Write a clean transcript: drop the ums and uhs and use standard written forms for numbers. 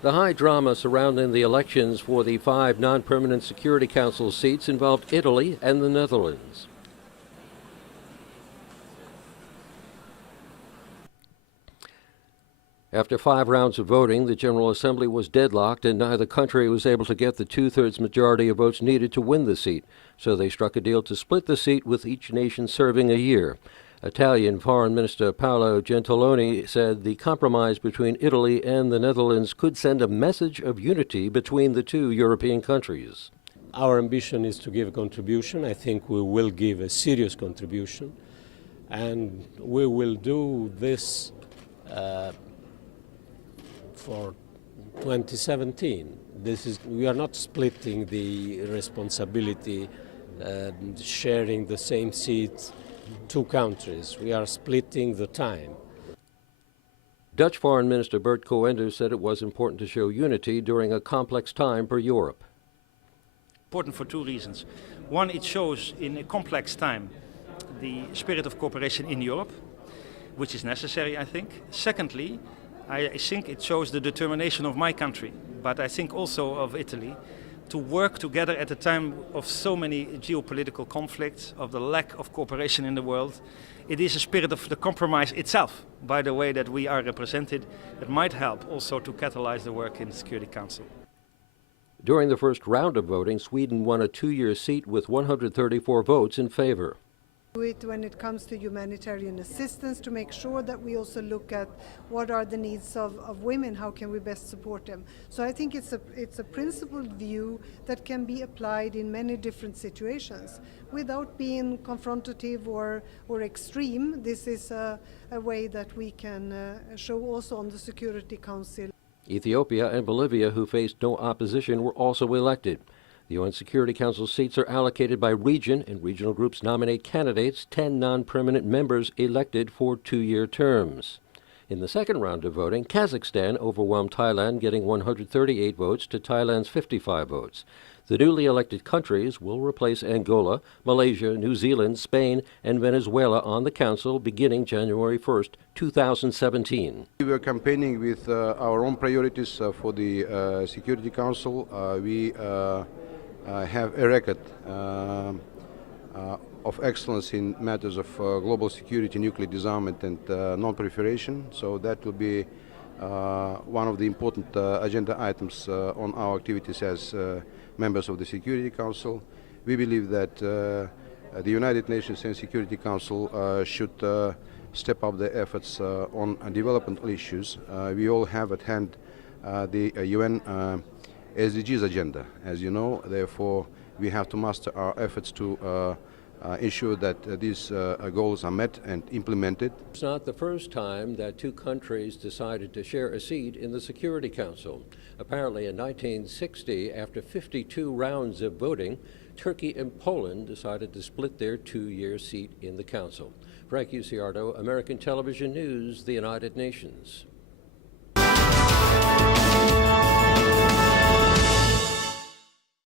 The high drama surrounding the elections for the 5 non-permanent Security Council seats involved Italy and the Netherlands. After 5 rounds of voting, the General Assembly was deadlocked and neither country was able to get the two-thirds majority of votes needed to win the seat, so they struck a deal to split the seat with each nation serving a year. Italian Foreign Minister Paolo Gentiloni said the compromise between Italy and the Netherlands could send a message of unity between the two European countries. Our ambition is to give a contribution. I think we will give a serious contribution, and we will do this for 2017. We are not splitting the responsibility, sharing the same seats, 2 countries. We are splitting the time. Dutch Foreign Minister Bert Koenders said it was important to show unity during a complex time for Europe. Important for 2 reasons. One, it shows in a complex time the spirit of cooperation in Europe, which is necessary, I think. Secondly, I think it shows the determination of my country, but I think also of Italy, to work together at a time of so many geopolitical conflicts, of the lack of cooperation in the world. It is a spirit of the compromise itself, by the way that we are represented, that might help also to catalyze the work in the Security Council. During the first round of voting, Sweden won a 2-year seat with 134 votes in favor. When it comes to humanitarian assistance, to make sure that we also look at what are the needs of women, how can we best support them. So I think it's a principled view that can be applied in many different situations without being confrontative or extreme. This is a way that we can show also on the Security Council. Ethiopia and Bolivia, who faced no opposition, were also elected. The UN Security Council seats are allocated by region, and regional groups nominate candidates, 10 non-permanent members elected for 2-year terms. In the second round of voting, Kazakhstan overwhelmed Thailand, getting 138 votes to Thailand's 55 votes. The newly elected countries will replace Angola, Malaysia, New Zealand, Spain, and Venezuela on the Council beginning January 1st, 2017. We are campaigning with our own priorities for the Security Council. We have a record of excellence in matters of global security, nuclear disarmament, and non-proliferation. So that will be one of the important agenda items on our activities as members of the Security Council. We believe that the United Nations and Security Council should step up their efforts on developmental issues. We all have at hand the UN SDGs agenda, as you know. Therefore, we have to master our efforts to ensure that these goals are met and implemented. It's not the first time that 2 countries decided to share a seat in the Security Council. Apparently in 1960, after 52 rounds of voting, Turkey and Poland decided to split their 2-year seat in the Council. Frank Uciardo, American Television News, the United Nations.